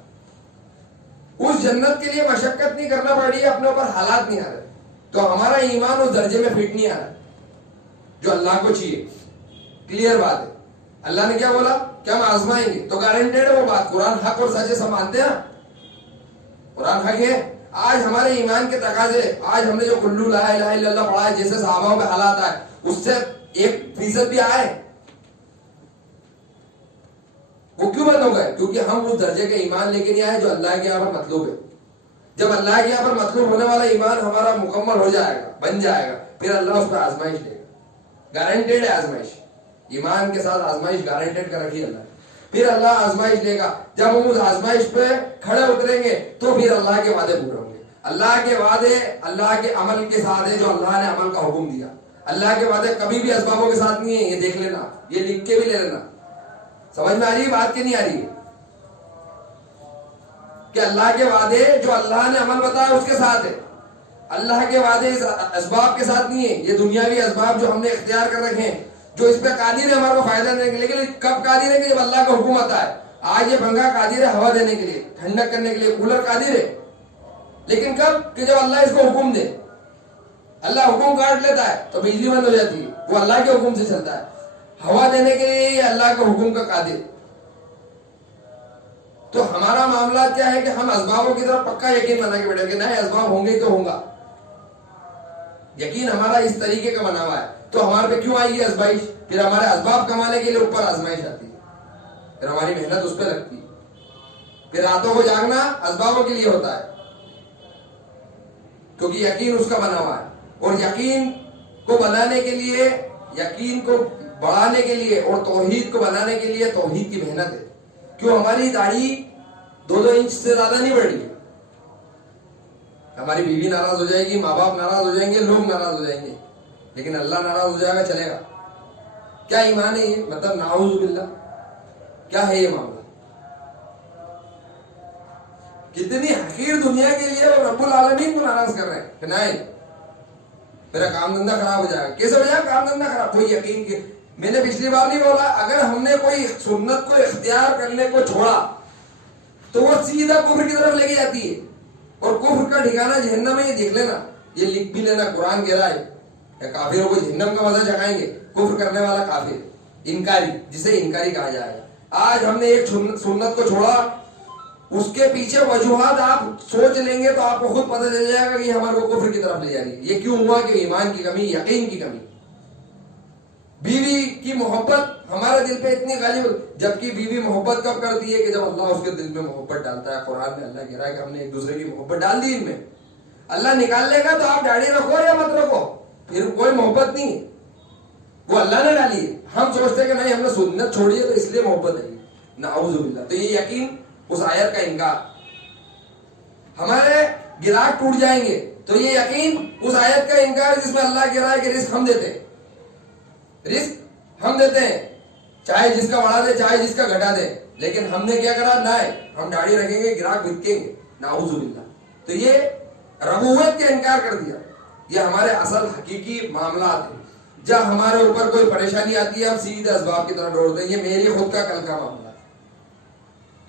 اس جنت کے لیے مشقت نہیں کرنا پڑ رہی ہے، اپنے اوپر حالات نہیں آ رہے، تو ہمارا ایمان اس درجے میں فٹ نہیں آ رہا جو اللہ کو چاہیے۔ کلیئر بات ہے، اللہ نے کیا بولا کہ ہم آزمائیں گے، تو گارنٹیڈ ہے وہ بات، قرآن حق اور سچ ہے، سب مانتے ہیں، قرآن حق ہے۔ آج ہمارے ایمان کے تقاضے، آج ہم نے جو کلو لا الہ الا اللہ پڑھا ہے، جیسے صحابہ پہ حالات آئے اس سے 1% بھی آئے، وہ کیوں بند ہو گئے؟ کیونکہ ہم اس درجے کے ایمان لے کے نہیں آئے جو اللہ کے یہاں پر مطلوب ہے۔ جب اللہ کے یہاں پر مطلوب ہونے والا ایمان ہمارا مکمل ہو جائے گا، بن جائے گا، پھر اللہ اس پہ آزمائش دے گا، گارنٹیڈ ہے آزمائش، ایمان کے ساتھ آزمائش گارنٹیڈ کر رکھی اللہ، پھر اللہ آزمائش دے گا۔ جب ہم اس آزمائش پہ کھڑے اتریں گے تو پھر اللہ کے وعدے پورے ہوں گے۔ اللہ کے وعدے اللہ کے عمل کے ساتھ ہے، جو اللہ نے عمل کا حکم دیا۔ اللہ کے وعدے کبھی بھی اسبابوں کے ساتھ نہیں ہے، یہ دیکھ لینا، یہ لکھ کے بھی لے لینا۔ سمجھ میں آ رہی ہے بات کی نہیں آ رہی ہے؟ کہ اللہ کے وعدے جو اللہ نے عمل بتایا اس کے ساتھ ہے، اللہ کے وعدے اس اسباب کے ساتھ نہیں ہے۔ یہ دنیاوی اسباب جو ہم نے اختیار کر رکھے ہیں، جو اس پہ قادر ہے ہمارے کو فائدہ دینے کے لیے، لیکن کب قادر ہے کہ جب اللہ کا حکم آتا ہے۔ آج یہ پنکھا قادر ہے ہوا دینے کے لیے، ٹھنڈک کرنے کے لیے، کولر قادر ہے، لیکن کب کہ جب اللہ اس کو حکم دے۔ اللہ حکم کاٹ لیتا ہے تو بجلی بند ہو جاتی ہے، وہ اللہ کے حکم سے چلتا ہے۔ ہوا دینے کے لیے یہ اللہ کا حکم کا قادر۔ تو ہمارا معاملہ کیا ہے کہ ہم اسبابوں کی طرف پکا یقین بنا کے بیٹھے کہ نہیں اسباب ہوں گے تو ہوگا، یقین ہمارا اس طریقے کا بنا ہوا ہے۔ تو ہمارے پہ کیوں آئی ہے آزمائش؟ پھر ہمارے اسباب کمانے کے لیے اوپر آزمائش آتی ہے، پھر ہماری محنت اس پہ لگتی ہے، پھر راتوں کو جاگنا اسبابوں کے لیے ہوتا ہے، کیونکہ یقین اس کا بنا ہوا ہے۔ اور یقین کو بنانے کے لیے، یقین کو بڑھانے کے لیے اور توحید کو بنانے کے لیے توحید کی محنت ہے۔ کیوں ہماری داڑھی 2 انچ سے زیادہ نہیں بڑھ رہی ہے، ہماری بیوی ناراض ہو جائے گی، ماں باپ ناراض ہو جائیں گے، لوگ ناراض ہو جائیں گے، لیکن اللہ ناراض ہو جائے گا چلے گا؟ کیا ایمان ہے یہ؟ مطلب نعوذ باللہ، کیا ہے یہ معاملہ؟ کتنی حقیر دنیا کے لیے وہ رب العالمین کو ناراض کر رہے ہیں کہ نہیں میرا کام دھندہ خراب ہو جائے گا۔ کیسے ہو جائے گا کام دھندہ خراب؟ کوئی یقین کے، میں نے پچھلی بار نہیں بولا، اگر ہم نے کوئی سنت کو اختیار کرنے کو چھوڑا تو وہ سیدھا کفر کی طرف لے کے جاتی ہے، اور کفر کا ٹھکانہ جہنم میں۔ یہ دیکھ لینا، یہ لکھ بھی لینا، قرآن کہہ رہا ہے کافروں کو جہنم کا مزہ چکھائیں گے۔ کفر کرنے والا کافر، انکاری، جسے انکاری کہا جائے گا۔ آج ہم نے ایک سنت کو چھوڑا، اس کے پیچھے وجوہات آپ سوچ لیں گے تو آپ کو خود پتہ چل جائے گا کہ یہ ہمارے کو کفر کی طرف لے جا رہی ہے۔ یہ کیوں ہوا؟ کہ ایمان کی کمی، یقین کی کمی۔ بیوی کی محبت ہمارے دل پہ اتنی غالب، جبکہ بیوی محبت کب کرتی ہے؟ کہ جب اللہ اس کے دل میں محبت ڈالتا ہے۔ قرآن میں اللہ کہہ رہا ہے کہ ہم نے ایک دوسرے کی محبت ڈال دی ان میں۔ اللہ نکال لے گا تو آپ داڑھی رکھو یا مت رکھو، پھر کوئی محبت نہیں ہے، وہ اللہ نے ڈالی ہے۔ ہم سوچتے ہیں کہ نہیں ہم نے سنت چھوڑی ہے تو اس لیے محبت ہے، نعوذ باللہ۔ تو یہ یقین، اس آیت کا انکار۔ ہمارے گراہک ٹوٹ جائیں گے تو یہ یقین، اس آیت کا انکار جس میں اللہ کہہ رہا ہے کہ رزق ہم دیتے ہیں، رزق ہم دیتے ہیں، چاہے جس کا بڑھا دے چاہے جس کا گھٹا دے، لیکن ہم نے کیا کرا؟ نہیں، ہم داڑھی رکھیں گے، گراہک بھٹکیں گے، نعوذ باللہ۔ تو یہ ربوبیت کا انکار کر دیا۔ یہ ہمارے اصل حقیقی معاملات ہیں۔ جب ہمارے اوپر کوئی پریشانی آتی ہے ہم سیدھے اسباب کی طرف دوڑتے ہیں، یہ میری خود کا کل کا معاملہ ہے۔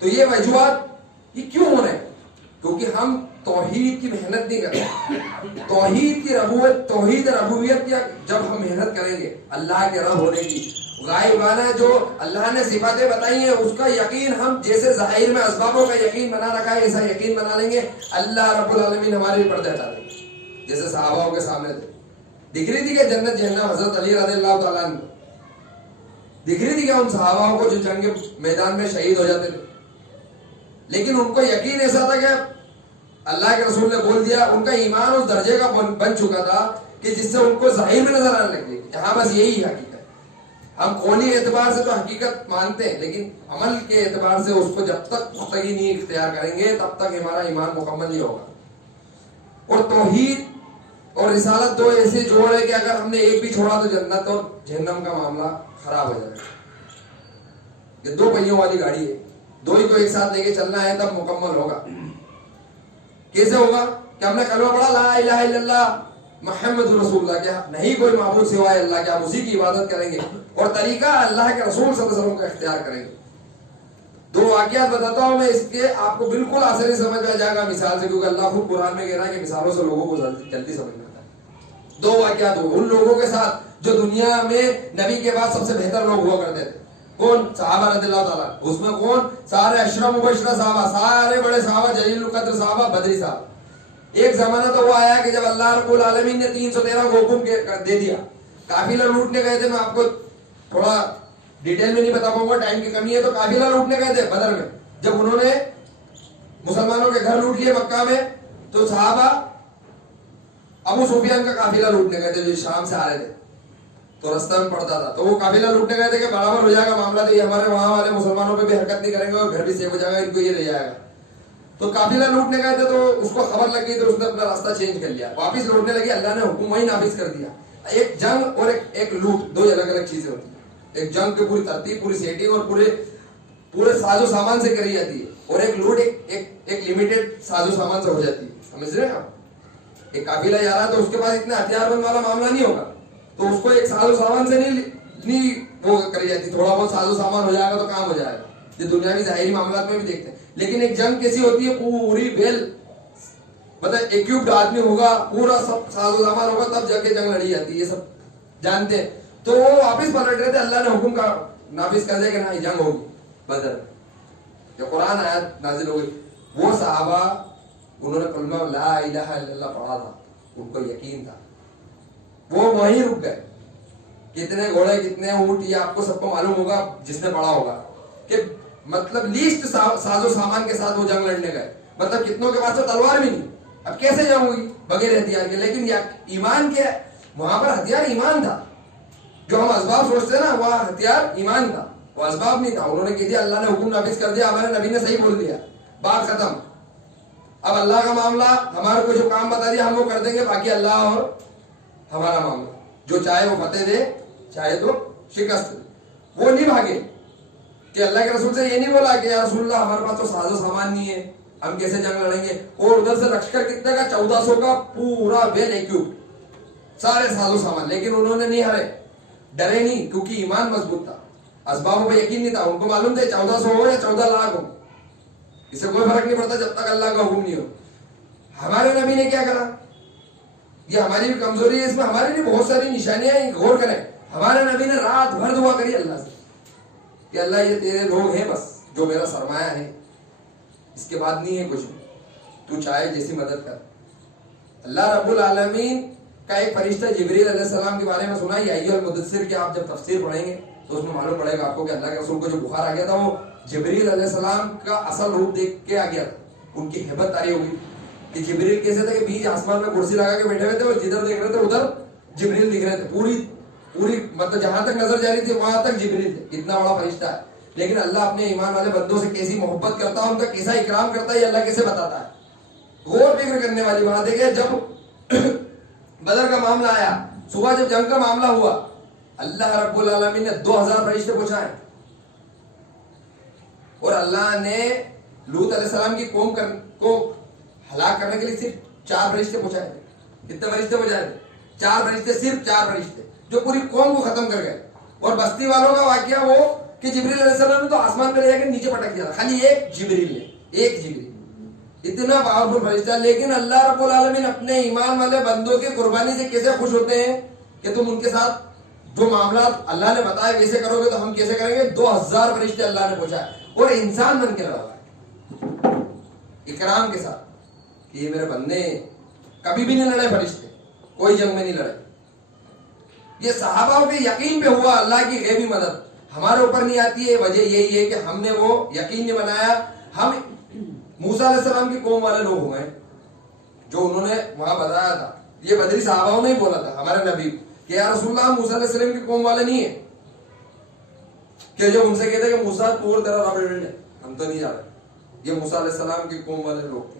تو یہ وجوہات یہ کیوں ہو رہے ہیں؟ کیونکہ ہم توحید کی محنت نہیں کرتے۔ توحید کی ربوبیت، توحید ربوبیت کی جب ہم محنت کریں گے اللہ کے رب ہونے کی، غائبانہ جو اللہ نے صفاتیں بتائی ہیں اس کا یقین ہم جیسے ظاہر میں اسبابوں کا یقین بنا رکھا ہے ایسا یقین بنا لیں گے، اللہ رب العالمین ہمارے پردے ہٹا دیں گے۔ جیسے صحابہ کے سامنے تھے، دکھ رہی تھی کہ جنت جہنم حضرت علی رضی اللہ تعالیٰ عنہ دکھ رہی تھی کہ ان صحابہ کو جو جنگ میدان میں شہید ہو جاتے تھے، لیکن ان کو یقین ایسا تھا کہ اللہ کے رسول نے بول دیا، ان کا ایمان اس درجے کا بن چکا تھا کہ جس سے ان کو ظاہر میں نظر آنے لگے کہ ہاں بس یہی حقیقت ہے۔ ہم قولی اعتبار سے تو حقیقت مانتے ہیں، لیکن عمل کے اعتبار سے اس کو جب تک پختگی نہیں اختیار کریں گے تب تک ہمارا ایمان مکمل نہیں ہوگا. اور توحید اور رسالت دو ایسے جوڑ ہے کہ اگر ہم نے ایک بھی چھوڑا تو جنت اور جہنم کا معاملہ خراب ہو جائے گا. یہ دو پہیوں والی گاڑی ہے، دو ہی کو ایک ساتھ لے کے چلنا ہے تب مکمل ہوگا. کیسے ہوگا کہ ہم نے کلمہ پڑھا لا الہ الا اللہ محمد رسول اللہ، کیا نہیں کوئی معبود سوائے اللہ کے، آپ اسی کی عبادت کریں گے اور طریقہ اللہ کے رسول صلی اللہ علیہ وسلم کا اختیار کریں گے. دو واقعات بتاتا ہوں میں، اس کے آپ کو بالکل آسانی سمجھ میں آ جائے گا مثال سے، کیونکہ اللہ خود قرآن میں کہہ رہا ہے کہ مثالوں سے لوگوں کو جلدی سمجھ میں آتا ہے. دو واقعات ہوئے ان لوگوں کے ساتھ جو دنیا میں نبی کے بعد سب سے بہتر لوگ ہوا کرتے تھے. کون؟ صحابہ رضی اللہ تعالیٰ. اس میں کون؟ سارے اشرا مبشرہ صحابہ، سارے بڑے صحابہ، جلیل القدر صحابہ، بدری صحابہ. ایک زمانہ تو وہ آیا کہ جب اللہ رب العالمین نے 313 کو حکم دے دیا، قافلہ لوٹنے گئے تھے. میں آپ کو تھوڑا ڈیٹیل میں نہیں بتا پاؤں گا، ٹائم کی کمی ہے. تو قافلہ لوٹنے گئے تھے بدر میں، جب انہوں نے مسلمانوں کے گھر لوٹ لیے مکہ میں، تو صحابہ ابو سفیان کا قافلہ لوٹنے گئے تھے جو شام سے آ رہے تھے. تو رستہ میں پڑتا تھا تو وہ قافلہ لوٹنے گئے تھے کہ برابر ہو جائے گا معاملہ، تو یہ ہمارے وہاں والے مسلمانوں پہ بھی حرکت نہیں کریں گے اور گھر بھی سیف ہو جائے گا، ان کو یہ لے جائے گا. تو قافلہ لوٹنے گئے تھے تو اس کو خبر لگ گئی تو اس نے اپنا راستہ چینج کر لیا، واپس لوٹنے لگی. اللہ نے حکم وہی نافذ کر دیا. ایک جنگ اور ایک لوٹ دو الگ الگ چیزیں ہوتی ہیں. ایک جنگ کی پوری ترتیب، پوری سیٹنگ اور پورے ساز و سامان سے کری جاتی ہے، اور ایک لوٹ ایک لمیٹڈ ساز و سامان سے ہو جاتی ہے. سمجھ رہے ہیں آپ؟ ایک قافلہ جا رہا ہے تو اس کے پاس اتنا ہتھیار بند والا معاملہ نہیں ہوگا، تو اس کو ایک ساز و سامان سے نہیں وہ کری جاتی. تھوڑا بہت ساز و سامان ہو جائے گا تو کام ہو جائے گا. یہ دنیاوی ظاہری معاملات میں بھی دیکھتے ہیں. لیکن ایک جنگ کیسی ہوتی ہے؟ پوری ویل مطلب ایکوپڈ آدمی ہوگا، پورا سب ساز و سامان ہوگا، تب جا کے جنگ لڑی جاتی ہے. یہ سب جانتے ہیں. تو وہ واپس پلٹ رہے تھے، اللہ نے حکم کا نافذ کر دیا کہ نہ جنگ ہوگی بدر. جو قرآن آیت نازل ہو گئی، وہ صحابہ انہوں نے کلمہ لا الہ الا اللہ پڑھا تھا، ان کو یقین تھا، وہ وہیں رک گئے. کتنے گھوڑے کتنے اونٹ یہ آپ کو سب کو معلوم ہوگا جس نے پڑھا ہوگا کہ مطلب لیسٹ ساز و سامان کے ساتھ وہ جنگ لڑنے گئے. مطلب کتنوں کے پاس تو تلوار بھی نہیں، اب کیسے جنگ ہوگی بغیر ہتھیار کے؟ لیکن ایمان کے وہاں پر ہتھیار ایمان تھا. جو ہم اسباب سوچتے ہیں نا، وہ ہتھیار ایمان تھا، وہ اسباب نہیں تھا. انہوں نے کہہ دیا اللہ نے حکم نافذ کر دیا، ہمارے نبی نے صحیح بول دیا، بات ختم. اب اللہ کا معاملہ، ہمارے کو جو کام بتا دیا ہم وہ کر دیں گے، باقی اللہ اور ہمارا معاملہ. جو چاہے وہ فتح دے، چاہے تو شکست دے. وہ نہیں بھاگے کہ اللہ کے رسول سے یہ نہیں بولا کہ یا رسول اللہ ہمارے پاس تو ساز و سامان نہیں ہے، ہم کیسے جنگ لڑیں گے. اور ادھر سے لشکر کتنے کا؟ 1400 کا پورا ویل ایکوپ، سارے ساز و سامان. لیکن انہوں نے نہیں ہارے، ڈرے نہیں، کیونکہ ایمان مضبوط تھا، اسبابوں پہ یقین نہیں تھا. ان کو معلوم تھا 1400 ہو یا 14 لاکھ ہو، اس سے کوئی فرق نہیں پڑتا جب تک اللہ کا حکم نہیں ہو. ہمارے نبی نے کیا کرا؟ یہ ہماری بھی کمزوری ہے، اس میں ہماری بھی بہت ساری نشانیاں ہیں، غور کریں. ہمارے نبی نے رات بھر دعا کری اللہ سے کہ اللہ یہ تیرے لوگ ہیں، بس جو میرا سرمایہ ہے، اس کے بعد نہیں ہے کچھ، تو چاہے جیسی مدد کر. اللہ رب العالمین کا ایک فرشتہ جبریل علیہ السلام کے بارے میں سنا، یا ایھا المدثر، کہ آپ جب تفسیر پڑھیں گے تو اس میں معلوم پڑے گا آپ کو کہ اللہ کے رسول کو جو بخار آ گیا تھا وہ جبریل علیہ السلام کا اصل روپ دیکھ کے آ گیا تھا. ان کی ہیبت طاری ہوگی کہ جبریل کیسے تھے کہ بیچ آسمان میں کرسی لگا کے بیٹھے ہوئے تھے اور جدھر دیکھ رہے تھے ادھر جبریل دکھ رہے تھے. پوری مطلب جہاں تک نظر جا رہی تھی وہاں تک جبریل تھے. اتنا بڑا فرشتہ ہے. لیکن اللہ اپنے ایمان والے بندوں سے کیسی محبت کرتا ہے، ان کا کیسا اکرام کرتا ہے، یہ اللہ کیسے بتاتا ہے. غور فکر کرنے والی بات ہے کہ جب بدر کا معاملہ آیا، صبح جب جنگ کا معاملہ ہوا، اللہ رب العالمین نے 2000 فرشتے پہنچائے، اور اللہ نے لوط علیہ السلام کی قوم کو ہلاک کرنے کے لیے صرف 4 فرشتے پہنچائے. کتنے فرشتے پہنچائے تھے؟ 4 فرشتے، صرف 4 فرشتے جو پوری قوم کو ختم کر گئے. اور بستی والوں کا واقعہ وہ کہ جبریل علیہ السلام نے تو آسمان پہ لے جا کے نیچے پٹک دیا تھا، خالی ایک جبریل، اتنا پاورفل فرشتہ. لیکن اللہ رب العالمین اپنے ایمان والے بندوں کی قربانی سے کیسے خوش ہوتے ہیں کہ تم ان کے ساتھ جو معاملات اللہ نے بتایا ویسے کرو گے تو ہم کیسے کریں گے. 2000 فرشتے اللہ نے پہنچائے اور انسان بن کے لڑا ہے اکرام کے ساتھ کہ یہ میرے بندے. کبھی بھی نہیں لڑے فرشتے، کوئی جنگ میں نہیں لڑے. یہ صحابہ کے یقین پہ ہوا اللہ کی غیبی مدد. ہمارے اوپر نہیں آتی ہے، وجہ یہی ہے کہ ہم نے وہ یقین نہیں بنایا. ہم موسیٰ علیہ السلام کی قوم والے لوگ ہوئے جو انہوں نے وہاں بتایا تھا. یہ بدری صحابہ نے ہی بولا تھا ہمارے نبی کہ یا رسول اللہ موسیٰ علیہ السلام کی قوم والے نہیں ہیں. کہ جب ان سے کہتے کہ موسیٰ طور تیرا رب ہے، ہم تو نہیں جا رہے. یہ موسیٰ علیہ السلام کی قوم والے لوگ تھے.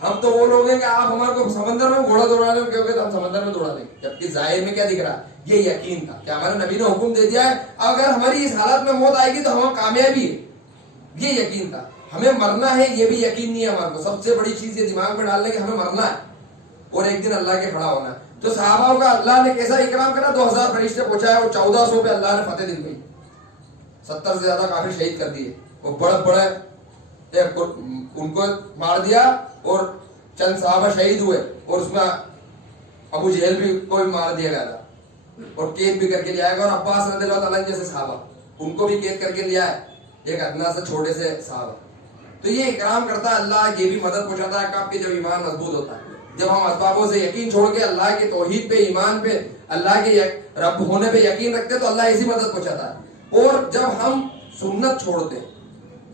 ہم تو وہ لوگ ہیں کہ آپ ہمارے کو سمندر میں گھوڑا دوڑا لیں کیونکہ ہم سمندر میں دوڑا دیں. جبکہ ظاہر میں کیا دکھ رہا ہے؟ یہ یقین تھا کہ ہمارے نبی نے حکم دے دیا ہے اگر ہماری اس حالت میں موت آئے گی تو ہم کامیابی ہے. یہ یقین تھا. ہمیں مرنا ہے یہ بھی یقین نہیں ہے ہمارے کو. سب سے بڑی چیز یہ دماغ میں ڈالنے کہ ہمیں مرنا ہے اور ایک دن اللہ کے کھڑا ہونا ہے. تو صحابہ کا اللہ نے کیسا اکرام کرا، 2000 فرشتے پہنچایا اور 1400 پہ اللہ نے فتح دل گئی. 70 سے زیادہ کافر شہید کر دیے. وہ بڑے ان کو مار دیا اور چند صحابہ شہید ہوئے اور اس میں ابو جہل بھی کو بھی مار دیا گیا تھا اور قید بھی کر کے لیا گیا. اور عباس رضی اللہ تعالیٰ جیسے صحابہ ان کو بھی قید کر کے لیا ہے، ایک ادنا سے چھوٹے سے صحابہ. تو یہ اکرام کرتا ہے اللہ، یہ بھی مدد پہنچاتا ہے کب کہ جب ایمان مضبوط ہوتا ہے. جب ہم اسبابوں سے یقین چھوڑ کے اللہ کے توحید پہ، ایمان پہ، اللہ کے رب ہونے پہ یقین رکھتے تو اللہ ایسی مدد پہنچاتا ہے. اور جب ہم سنت چھوڑتے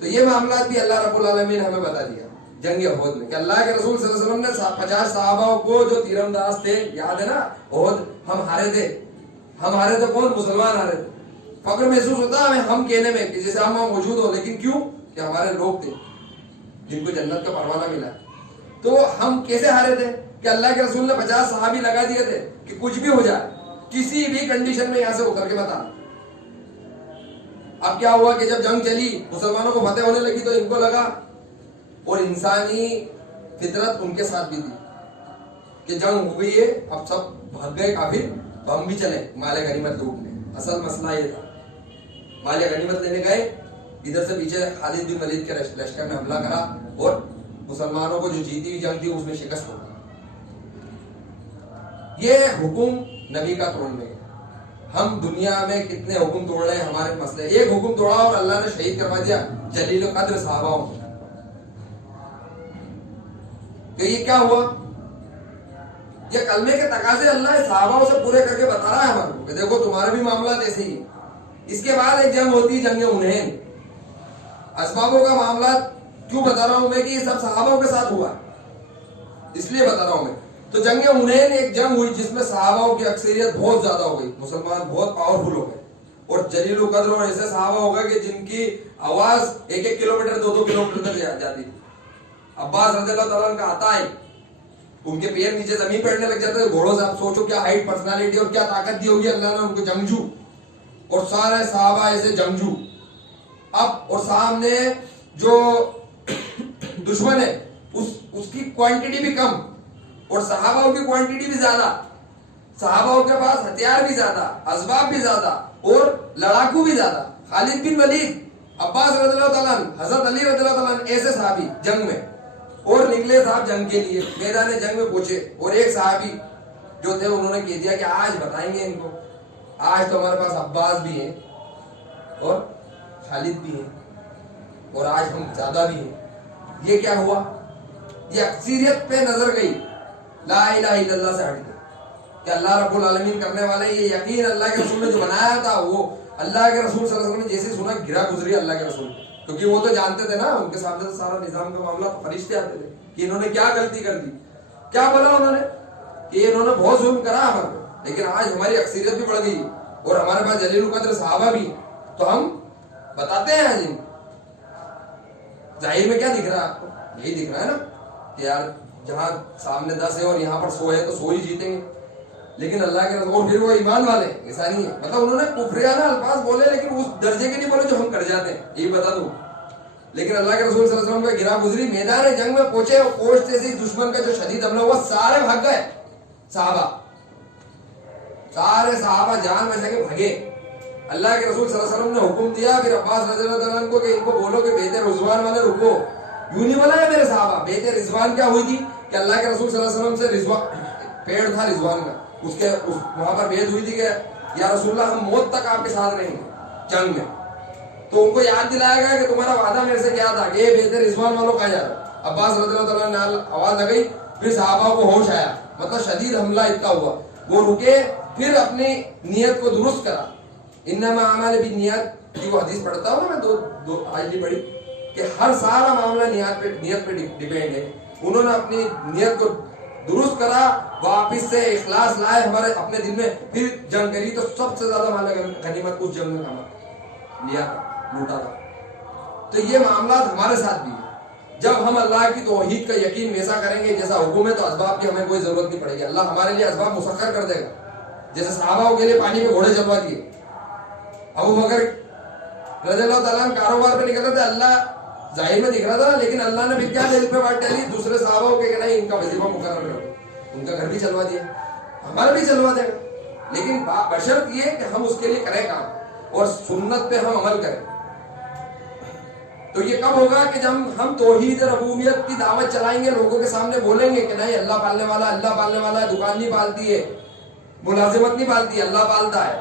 تو یہ معاملات بھی اللہ رب العالمین ہمیں بتا دیا جنگ احد میں کہ اللہ کے رسول صلی اللہ علیہ وسلم نے 50 صحابہ کو جو تیر انداز تھے، یاد ہے نا احد ہم ہارے تھے. ہم ہارے تھے کون؟ مسلمان ہارے تھے. فخر محسوس ہوتا ہے ہم کہنے میں کہ جیسے ہم موجود ہو، لیکن کیوں؟ کہ ہمارے لوگ تھے جن کو جنت کا پروانہ ملا. تو ہم کیسے ہارے تھے؟ کہ اللہ کے رسول نے 50 صحابی لگا دیے تھے کہ کچھ بھی ہو جائے کسی بھی کنڈیشن میں یہاں سے اتر کے بتا. اب کیا ہوا کہ جب جنگ چلی، مسلمانوں کو فتح ہونے لگی تو ان کو لگا، اور انسانی فطرت ان کے ساتھ بھی تھی کہ جنگ ہو گئی ہے، اب سب بھاگ گئے کافر تو ہم بھی چلے مال غنیمت لوٹنے. اصل مسئلہ یہ تھا، مال غنیمت لینے گئے، ادھر سے پیچھے خالد بن ولید کے لشکر نے حملہ کرا اور مسلمانوں کو جو جیتی ہوئی جنگ تھی اس میں شکست ہو گئی. یہ حکم نبی کا توڑنے گئے. ہم دنیا میں کتنے حکم توڑ رہے ہیں ہمارے مسئلے. ایک حکم توڑا اور اللہ نے شہید کروا دیا جلیل القدر صحابہ. تو یہ کیا ہوا؟ یہ کلمے کے تقاضے اللہ صحابہ سے پورے کر کے بتا رہا ہے ہمارے کو کہ دیکھو تمہارے بھی معاملات ایسے ہی. اس کے بعد ایک جنگ ہوتی ہے، جنگ حنین. اسبابوں کا معاملات کیوں بتا رہا ہوں میں کہ یہ سب صحابوں کے ساتھ ہوا، اس لیے بتا رہا ہوں میں. تو جنگ حنین ایک جنگ ہوئی جس میں صحابہ کی اکثریت بہت زیادہ ہو گئی، مسلمان بہت پاورفل ہو گئے اور جلیل القدر اور ایسے صحابہ ہو گئے کہ جن کی آواز 1-1 کلومیٹر 2-2 کلومیٹر تک جاتی تھی. عباس رضی اللہ تعالیٰ کا آتا ہے، ان کے پیر نیچے زمین پہ اڑنے لگ جاتے تھے گھوڑوں سے. آپ سوچو کیا ہائٹ، پرسنالٹی اور کیا طاقت دی ہوگی اللہ نے ان کو، جنگجو. اور سارے صحابہ ایسے جنگجو. اب اور سامنے جو دشمن ہے اس کی کوانٹٹی بھی کم اور صحابہ کی کوانٹٹی بھی زیادہ. صحابہ کے پاس ہتھیار بھی زیادہ، اسباب بھی زیادہ اور لڑاکو بھی زیادہ. خالد بن ولید، عباس رضی اللہ تعالیٰ عنہ، حضرت علی رضی اللہ تعالیٰ عنہ، ایسے صحابی جنگ میں اور نکلے صاحب جنگ کے لیے میدان جنگ میں پہنچے. اور ایک صحابی جو تھے انہوں نے کہہ دیا کہ آج بتائیں گے ان کو، آج تو ہمارے پاس عباس بھی ہیں اور خالد بھی ہیں اور آج ہم زیادہ بھی ہیں. یہ کیا ہوا؟ یہ اکثریت پہ نظر گئی، لا الہ الا اللہ سے ہٹ گئی کہ اللہ رب العالمین کرنے والے. یہ یقین اللہ کے رسول نے جو بنایا تھا وہ اللہ کے رسول صلی اللہ علیہ وسلم نے جیسے سنا گرا گزری اللہ کے رسول، کیونکہ وہ تو جانتے تھے نا، ان کے سامنے تو سارا نظام کا معاملہ فرشتے آتے تھے کہ انہوں نے کیا غلطی کر دی، کیا بولا انہوں نے کہ انہوں نے بہت ظلم کرا ہمارے کو. لیکن آج ہماری اکثریت بھی بڑھ گئی اور ہمارے پاس جلیل القدر صحابہ بھی، تو ہم بتاتے ہیں آج. ظاہر میں کیا دکھ رہا ہے آپ کو؟ یہی دکھ رہا ہے نا کہ یار جہاں سامنے 10 ہے اور یہاں پر 100 ہے تو 100 ہی جیتیں گے. لیکن اللہ کے رسول پھر وہ ایمان والے ایسا نہیں ہے. مطلب انہوں نے کفریانہ الفاظ بولے لیکن اس درجے کے نہیں بولے جو ہم کر جاتے ہیں، یہی بتا دوں. لیکن اللہ کے رسول صلی اللہ علیہ وسلم کا گرا گزری. میدان جنگ میں پہنچے اور پہنچتے سے دشمن کا جو شدید حملہ ہوا سارے بھاگ گئے. سارے صحابہ جان بچا کے بھگے. اللہ کے رسول صلی اللہ علیہ وسلم نے حکم دیا پھر عباس رضی اللہ تعالیٰ عنہ کو کہ ان کو بولو کہ بیت رضوان والے رکو. یوں نہیں بولا ہے میرے صحابہ. بیت رضوان کیا ہوئی تھی کہ اللہ کے رسول صلی اللہ علیہ وسلم سے رضوان پیڑ تھا رضوان کا، اس کے وہاں پر بیعت ہوئی تھی کہ یا رسول اللہ ہم موت تک آپ کے ساتھ رہیں گے جنگ میں. تو ان کو یاد دلایا گیا کہ تمہارا وعدہ میرے سے کیا تھا کہ یہ بیت رضوان والوں کہا جا رہا. عباس رضی اللہ تعالیٰ نے آواز لگئی، پھر صحابہ کو ہوش آیا. مطلب شدید حملہ اتنا ہوا، وہ رکے، پھر اپنی نیت کو درست کرا. انما اعمال بالنیات کی وہ حدیث پڑھتا ہوں میں دو آج بھی پڑھی کہ ہر سارا معاملہ نیت پہ ڈیپینڈ ہے. انہوں نے اپنی نیت کو درست کرا، واپس سے اخلاص لائے ہمارے اپنے دل میں، پھر جنگ کری تو سب سے زیادہ مال غنیمت اس جنگ میں کما. لیا تھا, لوٹا تھا. تو یہ معاملات ہمارے ساتھ بھی ہیں. جب ہم اللہ کی توحید کا یقین ویسا کریں گے جیسا حکم ہے تو اسباب کی ہمیں کوئی ضرورت نہیں پڑے گی, اللہ ہمارے لیے اسباب مسخر کر دے گا. جیسے صحابہ کے لیے پانی میں گھوڑے چلوا دیے. ابو بکر رضی اللہ تعالیٰ عنہ کاروبار پہ نکل رہے تھے, اللہ ظاہر میں دکھ رہا تھا لیکن اللہ نے بھی کیا دل پہ بات ڈالی, دوسرے صحابہ کے کہ نہیں ان کا وظیفہ مقرر کرو, ان کا گھر بھی چلوا دیا, ہمارا بھی چلوا دے گا. لیکن بشرط یہ کہ ہم اس کے لیے کریں کام اور سنت پہ ہم عمل کریں. تو یہ کب ہوگا کہ جب ہم توحید ربوبیت کی دعوت چلائیں گے, لوگوں کے سامنے بولیں گے کہ نہیں اللہ پالنے والا, اللہ پالنے والا ہے, دکان نہیں پالتی ہے, ملازمت نہیں پالتی ہے, اللہ پالتا ہے,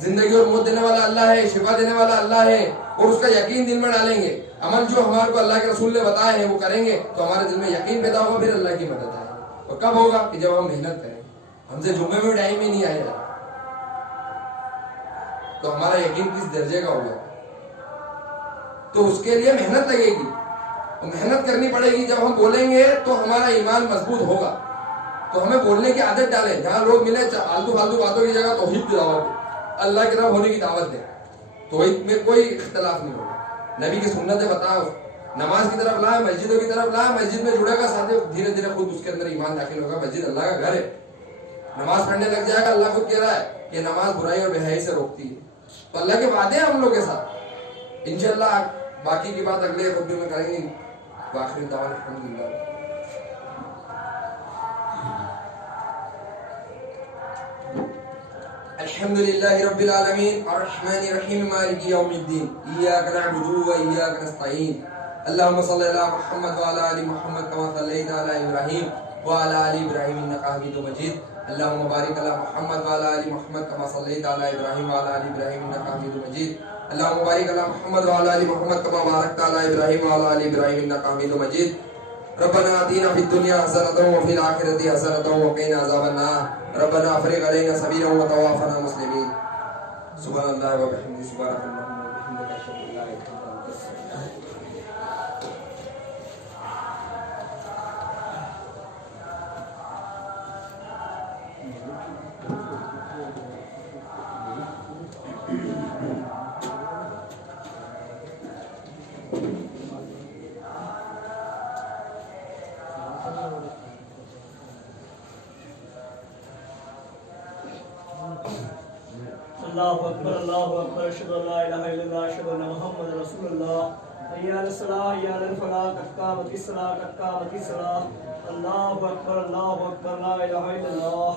زندگی اور موت دینے والا اللہ ہے, شفا دینے والا اللہ ہے, اور اس کا یقین دل میں ڈالیں گے. عمل جو ہمارے کو اللہ کے رسول نے بتائے ہیں وہ کریں گے تو ہمارے دل میں یقین پیدا ہوگا, پھر اللہ کی مدد آئے گی. اور کب ہوگا کہ جب ہم محنت کریں. ہم سے جمعے میں ٹائم ہی نہیں آئے گا تو ہمارا یقین کس درجے کا ہوگا. تو اس کے لیے محنت لگے گی, اور محنت کرنی پڑے گی. جب ہم بولیں گے تو ہمارا ایمان مضبوط ہوگا. تو ہمیں بولنے کی عادت ڈالیں, جہاں لوگ ملے فالتو باتوں کی جگہ توحید کی دعوت دیں, اللہ کی طرف ہونے کی دعوت دیں. توحید میں کوئی اختلاف نہیں ہوگا. نبی کی سنتیں بتاؤ, نماز کی طرف لائے, مسجدوں کی طرف لائے, مسجد میں جڑے گا ساتھ دھیرے دھیرے خود اس کے اندر ایمان داخل ہوگا. مسجد اللہ کا گھر ہے, نماز پڑھنے لگ جائے گا. اللہ خود کہہ رہا ہے کہ نماز برائی اور بے حیائی سے روکتی ہے. تو اللہ کے وعدے ہیں ہم لوگ کے ساتھ. انشاءاللہ باقی کی بات اگلے خطبے میں کریں گے. وآخر دعوانا الحمدللہ. الحمد لله رب العالمين الرحمن الرحيم مالك يوم الدين إياك نعبد وإياك نستعين اللهم صل على محمد وعلى آل محمد كما صليت على إبراهيم وعلى آل إبراهيم إنك حميد مجيد اللهم بارك على محمد وعلى آل محمد كما صليت على إبراهيم وعلى آل إبراهيم إنك حميد مجيد اللهم بارك على محمد وعلى آل محمد كما باركت على إبراهيم وعلى آل إبراهيم إنك حميد مجيد ربنا آتنا في الدنيا حسنة وفي الآخرة حسنة وقنا عذاب النار ربنا افرغ علينا صبرا وتوفنا مسلمين سبحان الله وبحمده سبحانك اللهم وبحمدك اشهد ان لا اله الا انت استغفرك. اللہ اکبر اشہد ان لا الہ الا اللہ اشہد ان محمد رسول اللہ حی علی الصلاۃ حی علی الفلاح قد قامت الصلاۃ قد قامت الصلاۃ اللہ اکبر لا الہ الا اللہ.